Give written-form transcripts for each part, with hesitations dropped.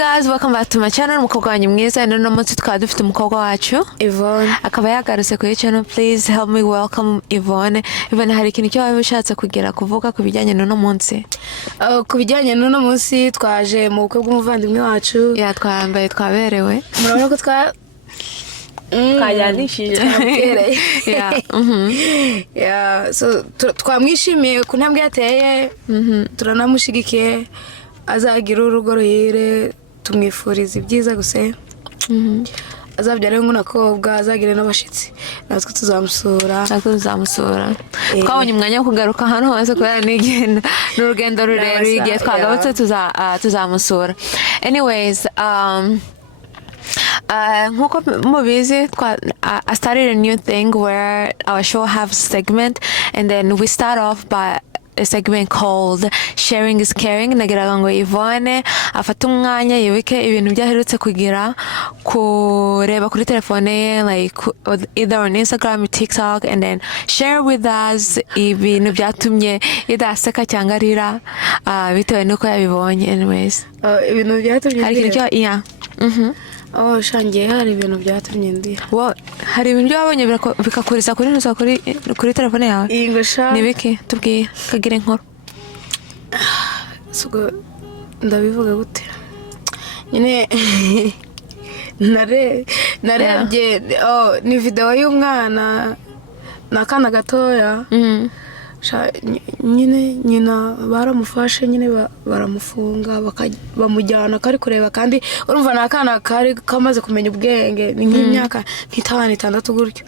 guys, welcome back to my channel. Umukobwa wanyu Mwiza, and no munsi tukaba dufite umukobwa wacu Yvonne. akaba yagarutse kuri channel. Please help me welcome Yvonne. Yvonne, hari ikintu cyo waba ushatse kugira kuvuga ku bijyanye n'uno munsi? Ku bijyanye n'uno munsi twaje mu bukwe bw'umuvandimwe wacu. Ya twambaye twaberewe. Murabona ko twayanishije. Yeah, so twamwishimiye ku ntambwe yateye. Turanamushigikiye azagira urugo ruhire, tumwifuriza ibyiza gusa. Azabyara ngo kobwa, azagire n'abashitsi, natwe tuzamusura. Twabonye umwanya wo kugaruka hano hose kubera n'urugendo rurerure igihe twagabutse tuzamusura. Anyways, nkuko mubizi, I started a new thing where our show have segment, and then we start off by a segment called Sharing is Caring. Nagiraga ngo Yvonne afata umwanya yibike ibintu byaherutse kugira kureba kuri telefone ye, like either on Instagram, TikTok, and then share with us ibintu byatumye idaseka cyangwa arira bitewe nuko yabibonye. Anyways, ibintu byatumye hari ikintu yeah. Shangiye hari ibintu byatumye ndira. Hari ibintu byabonye bikakurisa kuri telefone yawe? Ingosha. Nibiki tubwiye kagira inkuru. Sugo ndabivuga gute? Nyine narebye ni video y'umwana nakana gatoya. Nyina baramufashe, nyine baramufunga bamujyana kari kureba, kandi urumva nakana kari kamaze kumenya ubwenge, ni nk'imyaka nk'itandatu gutyo.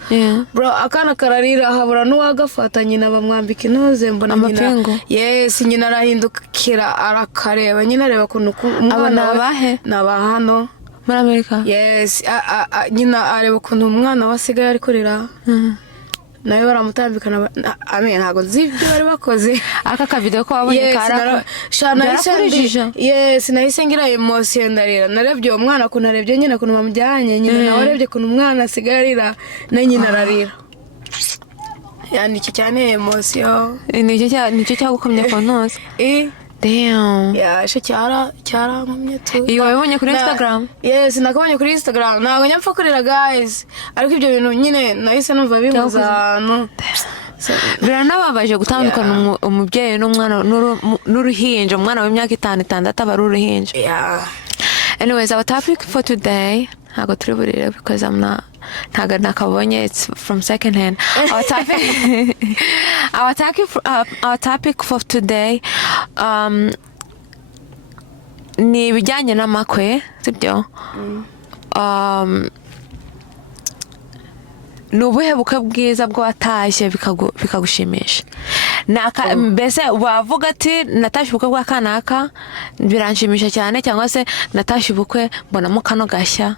Bro, akana kararira habura n'uwagafata, nyina bamwambika inoze, mbona nyina yes, nyina arahindukira arakareba, nyina areba kuntu umwana abahe nabahano muri Amerika. Yes, nyina areba kuntu umwana wasigaye ari kurira. Nawe baramutambikana, ntago nzi ibyo bari bakoze. Aka kavideo ko wabonye yes, nahise ngira emotion ndarira. Narebye umwana kuntu arebye, nyina kuntu bamujyanye, nyina nawe arebye kuntu umwana asigarira na nyina ararira. Yani iki cyane emotion. Nicyo cyagukomye ku ntozi. Damn. Yeah, cyarankomye tu. Iyo wabonye kuri Instagram? Yes, nakabonye kuri Instagram. Ntago nyapfa kurira guys. Ariko ibyo bintu nyine nahise numva bimuza no. Biranababaje gutandukana umubyeyi n'umwana n'uruhinja, umwana w'imyaka 5 aba ari uruhinja. Yeah. Anyways, our topic for today, ntago turi burire because I'm not ntago nakabonye, it's from second hand. Our topic for today ni ibijyanye n'amakwe, sibyo? Nubuhe bukwe bwiza bwo watashye bikagushimisha? Mbese wavuga ati natashye ubukwe bwa kanaka biranshimisha cyane, cyangwa se natashye ubukwe mbonamo kano gashya,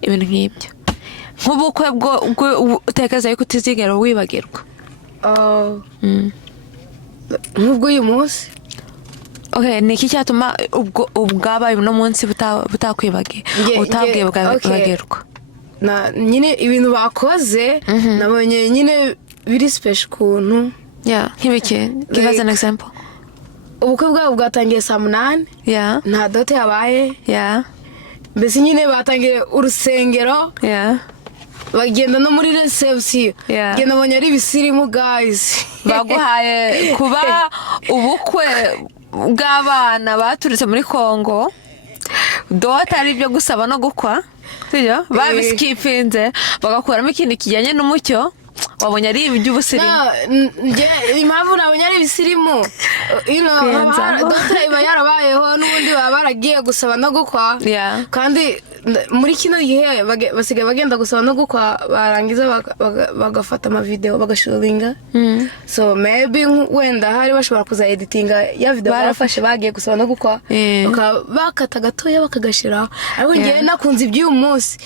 ibintu nk'ibyo. Nk'ubukwe bwo utekereza yuko utizigera wibagirwa? Nubwo uyu munsi. Okay, niki cyatuma ubwabaye uno munsi butakwibagiye, utabwiye bwagirwa? Nyine ibintu bakoze nabonye nyine biri special kuntu. Yeah, nk'ibiki? Give us an example. Ubukwe bwabo bwatangiye saa 8. Yeah. Nta dote yabaye. Yeah. Mbese nyine batangiye urusengero. Yeah. Bagenda no muri reception. Yeah. Genda bonye ari bisirimu guys. Baguhaye kuba ubukwe bw'abana baturutse muri Kongo. Dote ari byo gusaba no gukwa. Sibyo? Babiskipinze bagakuramo ikintu kijyanye n'umucyo. Wabonye ari iby'ubusirimu? Impamvu nabonye ari ibisirimu, dote iba yarabayeho n'ubundi baba baragiye gusaba no gukwa. Kandi muri kino gihe basigaye bagenda gusaba no gukwa, barangiza bagafata amavideo bagashuringa. So maybe wenda hari bashobora kuza editinga ya video barafashe bagiye gusaba no gukwa, bakata gatoya bakagashiraho. Ariko ngiye nakunze iby'uyu munsi,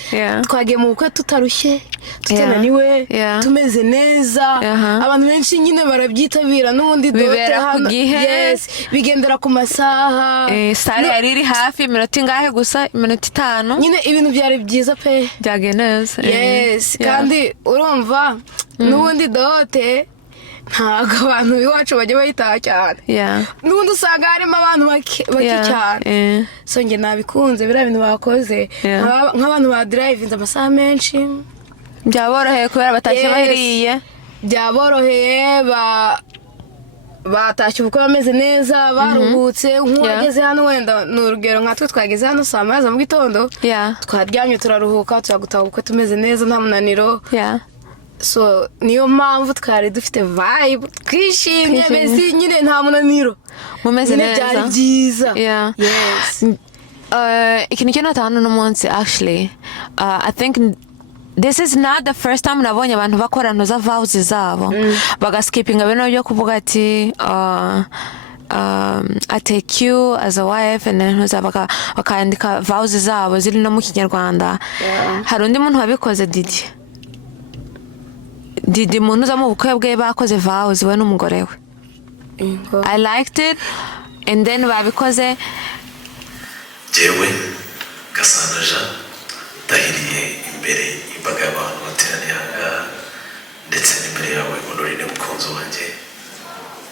twagiye mu bukwe tutarushye, tutananiwe, tumeze neza. Abantu benshi nyine barabyitabira, n'ubundi dote hano. Yes, bigendera ku masaha. Sare yari iri hafi iminota ingahe gusa? Iminota 5. Nyine ibintu byari byiza pe. Byageneze. Yes, kandi urumva n'ubundi dote ntabwo abantu iwacu bajya bayitaha cyane n'ubundi usanga harimo abantu bake cyane so njye nabikunze biriya bintu bakoze nk'abantu badirayivinze amasaha menshi byaboroheye kubera batashye bahiriye byaboroheye batashye ubukwe bameze neza baruhutse nk'uwageze hano wenda ni urugero nkatwe twageze hano saa moya za mu gitondo twaryamye turaruhuka turagutaha ubukwe tumeze neza nta munaniro so niyo mpamvu twari dufite vibe twishimye mbese nyine nta munaniro mumeze neza byari byiza ikintu cyo natahana uno munsi actually I think this is not the first time nabonye abantu bakora ntuza vows zabo bagaskipinga bino byo kuvuga ati I take you as a wife and then bakandika vows zabo ziri no mu Kinyarwanda hari undi muntu wabikoze Didi muntu uza mu bukwe bwe bakoze vows we n'umugore we I liked it and then babikoze jewe Gasana Jean tahiriye imbere imbaga y'abantu bateraniye aha ndetse n'imbere yawe Honoline mukunzi wanjye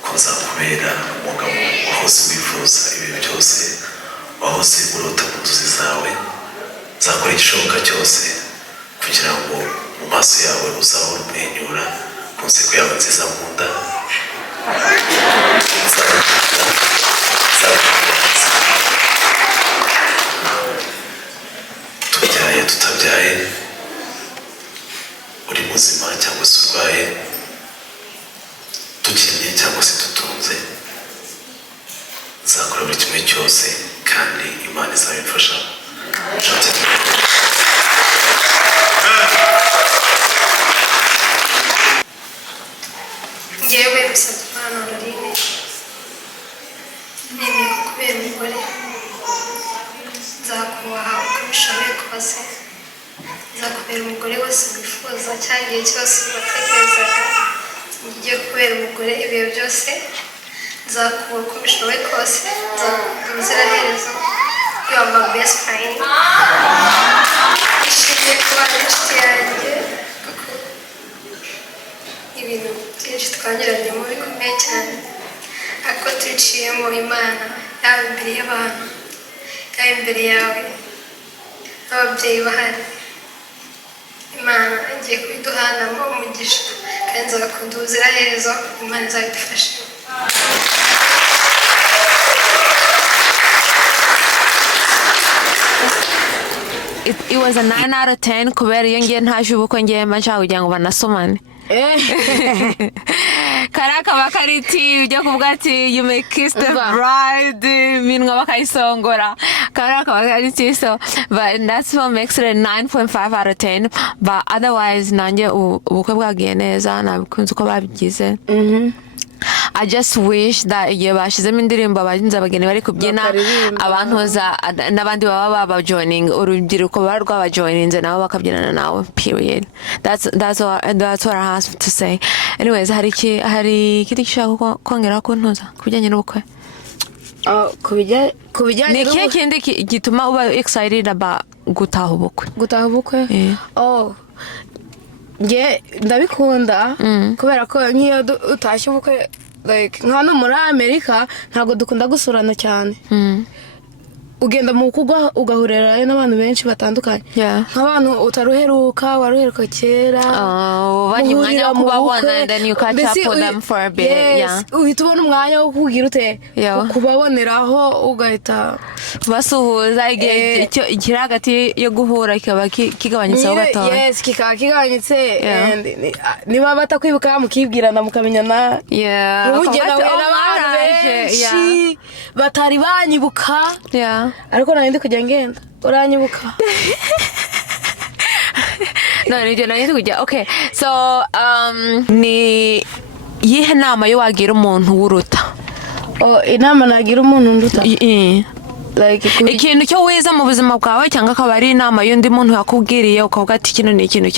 ko nzakubera umugabo wahoze wifuza ibi byose wahoze urota mu nzozi zawe nzakora igishoboka cyose kugira ngo mu maso yawe uzahora umwenyura ku nseko yawe nziza nkunda tubyaye tutabyaye uri muzima cyangwa se urwaye dukennye cyangwa se dutunze nzakora buri kimwe cyose kandi Imana izabimfasha njyewe Musabyimana Honoline nemeye kubera umugore nzakubaha uko bishoboye kose nzakubera umugore wese wifuza cya gihe cyose watekerezaga ngiye kubera umugore ibihe byose nzakubaha uko bishoboye kose nzakubwira ubuziraherezo you are my best friend nishimiye kubana n'inshuti yanjye kuko ibintu byinshi twanyuranyemo bikomeye cyane ariko tuyiciyemo Imana yaba imbere y'abantu yaba imbere yawe n'ababyeyi bahari Imana igiye kubiduhanamo umugisha kandi nzagakunda ubuziraherezo Imana izabidufashe It was a 9 out of 10 kubera iyo ngiye ntaje ubukwe ngiye mashaka kugira ngo banasomane karaka bakariti ujya kuvuga ati you may kiss the bride minwa bakayisongora karaka bakariti so but that's what makes it a 9.5 out of 10 but otherwise nanjye ubukwe bwagiye neza nabikunze uko babigize I just wish that igihe bashizemo indirimbo abarinzi abageni bari kubyina abantu n'abandi baba babajoining urubyiruko baba rwabajoininze nabo bakabyinana nawe period that's what I have to say anyways hari ikindi gishaka kongera ko ntuza kubijyanye n'ubukwe kubijyanye n'iki kindi gituma uba excited about gutaha ubukwe nge ndabikunda kubera ko nk'iyo utashye ubukwe like nka no muri Amerika ntabwo dukunda gusurana cyane ugenda mu kugwa ugahurira n'abantu benshi batandukanye nk'abantu utaruheruka waruheruka kera ubonye umwanya wo kubabona and then you catch up with them for a bit uhita ubona umwanya wo kugira ute kubaboneraho ugahita basuhuza igihe kiri hagati yo guhura kikaba kigabanyitseho gatoya kikaba kigabanyitse niba batakwibuka mukibwirana mukamenyana ugenda n'abantu benshi batari banyibuka ariko nari ndi kujya ngenda uranyibuka none ibyo nari ndi kujya okay so ni yihe nama yo wagira umuntu w'uruta inama nagira umuntu nduta ikintu cyo wiza mu buzima bwawe cyangwa akaba ari inama y'undi muntu yakubwiriye ukavuga ati kino ni ikintu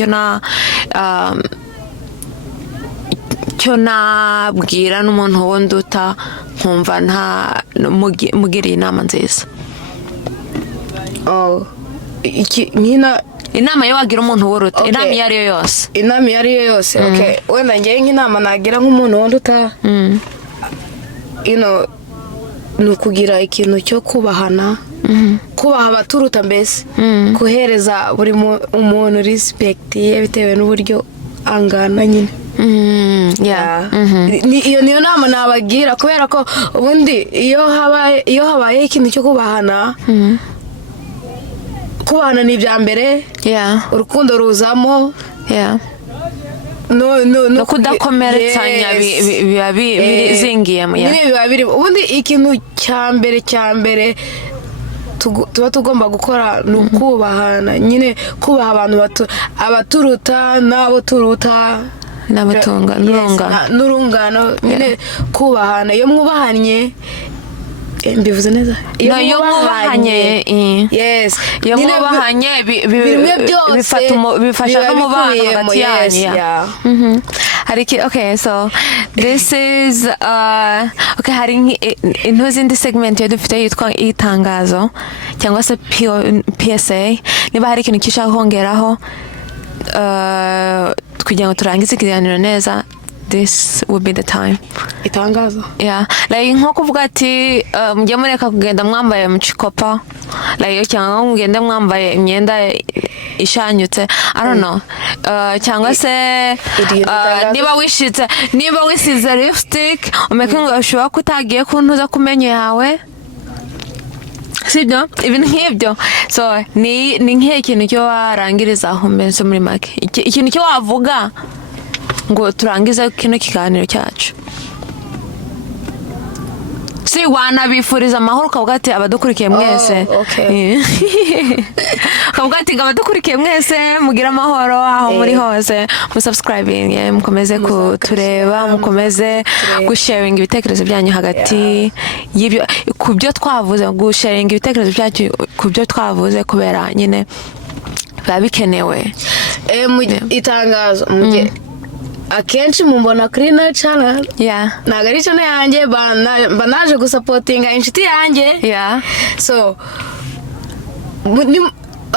cyo nabwira n'umuntu wundi uta nkumva mugiriye inama nziza inama yo wagira umuntu wuruta inama iyo ari yo yose inama iyo ari yo yose okay wenda ngewe nk'inama nagira nk'umuntu wunduta ni ukugira ikintu cyo kubahana kubaha abaturuta mbese guhereza buri umuntu respect ye bitewe n'uburyo angana nyine iyo niyo nama nabagira kubera ko ubundi iyo habaye ikintu cyo kubahana ni ibya mbere urukundo ruzamo no kudakomeretsanya biba bizingiyemo biba biri ubundi ikintu cya mbere tuba tugomba gukora ni ukubahana nyine kubaha abantu abaturuta n'abo turuta n'urungano nyine kubahana iyo mwubahanye mbivuze neza iyo mwubahanye iyo mwubahanye bifasha n'umubano hagati yanyu okay so this is okay hari intuzindi segment yo dufite yitwa itangazo cyangwa se PSA niba hari ikintu kishaka kongeraho kugira ngo turangize ikiganiro neza this will be the time itangazo like nko kuvuga ati mujye mureka kugenda mwambaye mucikopa like cyangwa mugende mwambaye imyenda ishanyutse I don't know cyangwa se niba wisize lipstick umekinga ushobora kutagiye kuntuza kumenyo yawe sibyo ibintu nk'ibyo so ni nk'ikintu cyo warangiriza aho mbese muri make ikintu cyo wavuga ngo turangize kino kiganiro cyacu si wanabifuriza amahoro ukavuga ati abadukurikiye mwese ukavuga ati abadukurikiye mwese mugira amahoro aho muri hose musubscribing mukomeze kutureba mukomeze gusharinga ibitekerezo byanyu hagati y'ibyo ku byo twavuze gusharinga ibitekerezo byacu ku byo twavuze kubera nyine biba bikenewe itangazo akenshi mumbona kuri na channel ntabwo ari channel yanjye mba naje gusapotinga inshuti yanjye so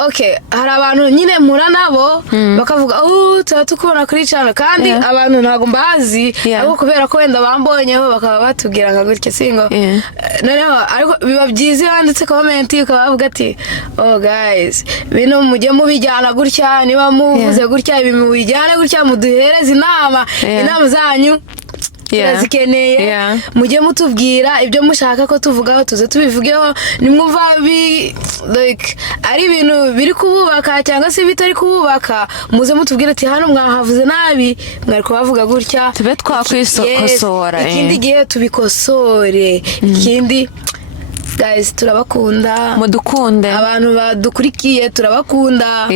okay hari abantu nyine mpura nabo bakavuga tuba tukubona kuri channel kandi abantu ntabwo mbazi ariko kubera ko wenda bambonyeho bakaba batubwira nka gutya singo noneho ariko biba byiza iyo wanditse comment ukaba bavuga ati guys bino mujye mubijyana gutya niba muvuze gutya ibi mubijyane gutya muduhereze inama zanyu zikeneye mujye mutubwira ibyo mushaka ko tuvugaho tuze tubivugeho nimwumva ari ibintu biri kububaka cyangwa se bitari kububaka muze mutubwira ati hano mwahavuze nabi mwari kubavuga gutya tube twakwisokosora ikindi gihe tubikosore ikindi guys turabakunda mudukunde abantu badukurikiye turabakunda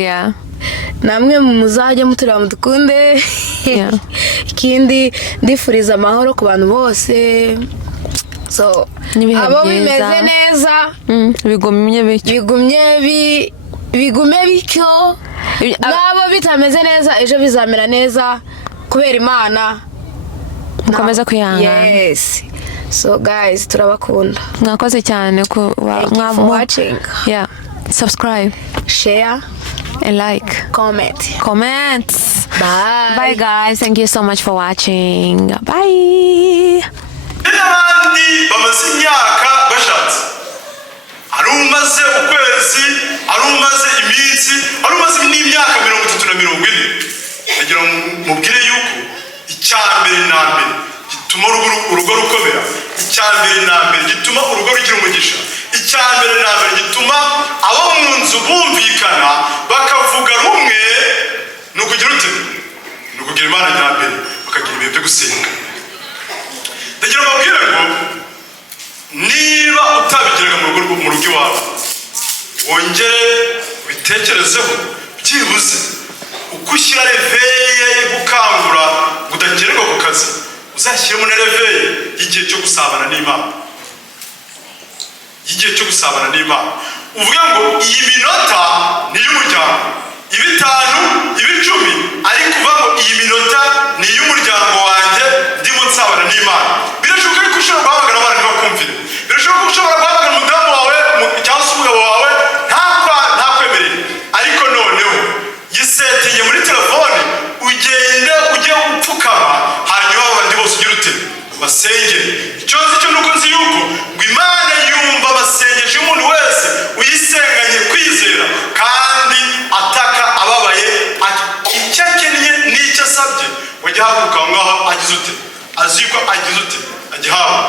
namwe muzajya mutureba mudukunde ikindi ndifuriza amahoro ku bantu bose so abo bimeze neza bigume bityo n'abo bitameze neza ejo bizamera neza kubera Imana mukomeza kwihangana so guys turabakunda mwakoze cyane ku watching subscribe share and like comment bye guys, thank you so much for watching, bye. N'abandi bamaze imyaka bashatse ari umaze ukwezi ari umaze iminsi ari umaze n'imyaka 30 na 40 kugira mubwire yuko icyambere na mbere gituma urugo rukomera icyambere na mbere gituma urugo rugira umugisha icyambere na mbere gituma abo mu nzu bumvikana bakavuga rumwe nukugira ute nukugira Imana nyambere bakagira ibihe byo gusenga ndagira babwire ngo niba utabigiraga mu rugo iwawe wongere bitekerezeho byibuze uko ushyira reveye gukangura udakererwa ku kazi uzashyiremo na reveye y'igihe cyo gusabana n'Imana uvuga ngo iyi minota ni y'umuryango ibitanu ibicumi ariko uvuga ngo iyi minota ni y'umuryango wanjye ndimo nsabana n'Imana birashoboka ko ushobora guhamagara abana ntibakumvire birashoboka ko ushobora guhamagara umudamu wawe cyangwa se umugabo wawe ntakwemerere ariko noneho ajya haguruka ngaho agize ute azi ko agize ute agihawe